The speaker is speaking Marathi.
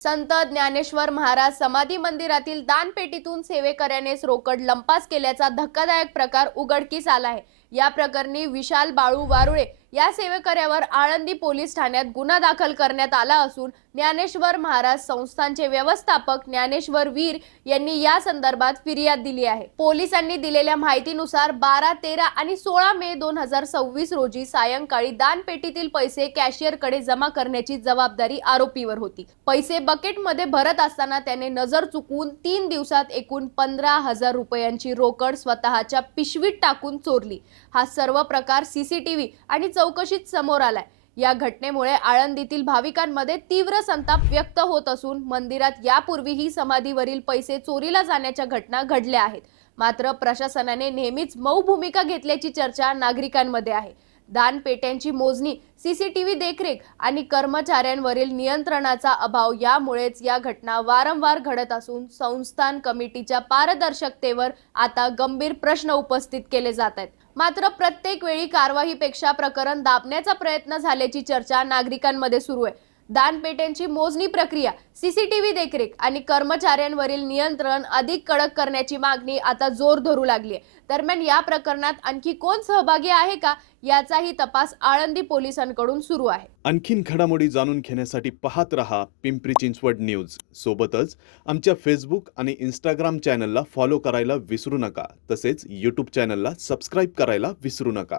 संत ज्ञानेश्वर महाराज समाधी मंदिरातील दानपेटीतून सेवेकऱ्यानेच रोकड लंपास केल्याचा धक्कादायक प्रकार उघडकीस आला आहे। या प्रकरणी विशाल बाळू वारुळे या सेवेकऱ्यावर आळंदी पोलीस ठाण्यात गुन्हा दाखल करण्यात आला असून ज्ञानेश्वर महाराज संस्थानचे व्यवस्थापक ज्ञानेश्वर वीर यांनी या संदर्भात फिर्याद दिली आहे। पोलिसांनी दिलेल्या माहितीनुसार 12, 13 आणि 16 मे 2026 रोजी सायंकाळी दानपेटीतील पैसे कॅशियरकडे जमा करण्याची जबाबदारी आरोपीवर होती। पैसे बकेटमध्ये भरत असताना त्याने नजर चुकवून 3 दिवसात एकूण 15,000 रुपयांची रोकड स्वतःच्या पिशवीत टाकून चोरली। हा सर्व प्रकार सीसीटीव्ही आणि चौकशीत समोर आलाय। या घटनेमुळे आळंदीतील भाविकांमध्ये तीव्र संताप व्यक्त होत असून मंदिरात यापूर्वीही समाधीवरील पैसे चोरीला जाण्याच्या घटना घडल्या आहेत। मात्र प्रशासनाने नेहमीच मऊ भूमिका घेतल्याची चर्चा नागरिकांमध्ये आहे। दानपेट्यांची मोजणी, सीसीटीव्ही देखरेख आणि कर्मचाऱ्यांवरील नियंत्रणाचा अभाव यामुळेच या घटना वारंवार घडत असून संस्थान कमिटीच्या पारदर्शकतेवर आता गंभीर प्रश्न उपस्थित केले जात आहेत। मात्र प्रत्येक वेळी कारवाईपेक्षा प्रकरण दाबण्याचा प्रयत्न झाल्याची चर्चा नागरिकांमध्ये सुरू आहे। दानपेट्यांची मोजणी प्रक्रिया, सीसीटीव्ही देखरेख आणि कर्मचाऱ्यांवरील नियंत्रण अधिक कडक करण्याची मागणी आता जोर धरू लागली आहे। दरम्यान या प्रकरणात आणखी कोण सहभागी आहे का याचाही तपास आळंदी पोलिसांकडून सुरू आहे। आणखीन घडामोडी जाणून घेण्यासाठी पाहत रहा पिंपरी चिंचवड न्यूज। सोबतच आमच्या फेसबुक आणि इंस्टाग्राम चॅनलला फॉलो करायला विसरू नका। तसेच यूट्यूब चॅनलला सबस्क्राईब करायला विसरू नका।